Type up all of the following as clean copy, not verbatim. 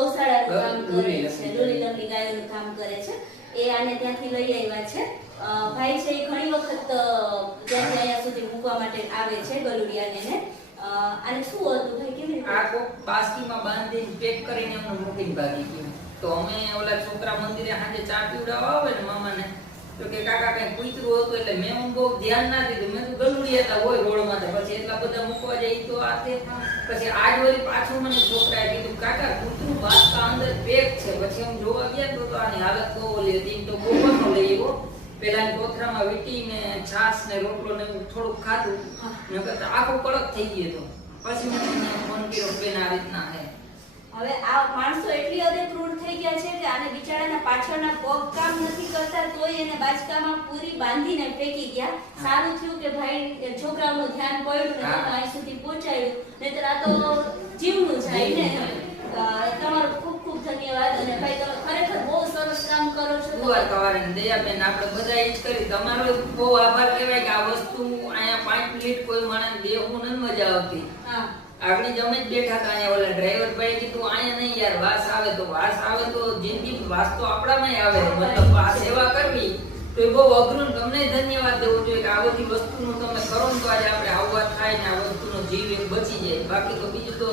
ગૌશાળાનું કામ કરે છે, લૂલી લંગડી ગાયોનું કામ કરે છે. એ આને ત્યાંથી લઈ આવ્યા છે. ભાઈ છે એ ઘણી વખત ત્યાંથી અહીંયા સુધી મૂકવા માટે આવે છે ગલુડિયાને ને. આને શું હતું ભાઈ, કેવી રીતે? આ કોક બાસ્કીમાં બાંધીને પેક કરીને એમને મૂકીને ભાગી ગયું. તો અમે ઓલા છોકરા મંદિરે સાંજે ચા પીવડાવવા આવે ને મામાને, તો કે કાકા કઈ કૂતરું હતું, એટલે મેં બહુ ધ્યાન ના દીધું. મેં તો ગલુડિયા હોય રોડમાં, પછી એટલા બધા મૂકવા જાય તો આ તે. પછી આજ વળી પાછું મને છોકરાએ કીધું કાકા કૂતરું બાસ્કા અંદર પેક છે. પછી હું જોવા ગયા તો આની હાલત તો ઓલી હતી. તો ગોવાનો લઈ આવ્યો. પેલા કોથરામાં વીટી ને છાસ ને રોટલો ને થોડુંક ખાધું, નકર આખો કડક થઈ ગયો. પછી મેં ફોન કર્યો બેન આ રીતના હે. હવે આ માણસો એટલી હદે ક્રૂર થઈ ગયા છે કે આને બિચારાના પાછળના પગ કામ નથી કરતા, તોય એને બાચકામાં પૂરી બાંધીને ફેંકી ગયા. સારું થયું કે ભાઈ છોકરાઓનું ધ્યાન પડ્યું ને તમે અહીં સુધી પહોંચાડ્યું, નહીતર આ તો જીવનું જાય ને. તમારો ખૂબ ખૂબ ધન્યવાદ. અને ભાઈ તમે ખરેખર બહુ સરસ કામ કરો છો. કવારણ દયાબેન આપણે બધા ઈ જ કરી. તમારો બહુ આભાર કહેવાય કે આ વસ્તુ અહીંયા 5 મિનિટ કોઈ માણસ દેવું ન મજા આવતી. આગળ જમે જ બેઠા હતા અહીંયા. ઓલા ડ્રાઈવર ભાઈ કીધું અહીંયા નહીં યાર, વાસ આવે તો જિંદગી વાસ તો આપણામાં આવે. મતલબ આ સેવા કરવી તો એ બહુ અઘરું. તમને ધન્યવાદ દેવો જોઈએ કે આ બધી વસ્તુનું તમે કરો ને તો આજે આપણે આવવા થાય ને આ વસ્તુનો જીવ એક બચી જાય. બાકી તો બીજું તો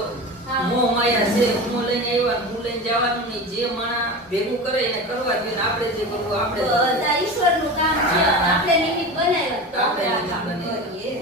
મોહ માયા છે. હું લઈને આવ્યા હું લઈને જવાનું નહીં. જે માણસ ભેગું કરે એને કરવા જોઈએ. આપણે જે કરવું આપણે ઈશ્વરનું કામ છે. આપણે નિમિત્ત બનાવ્યા તો આપણે આ કામ કરીએ.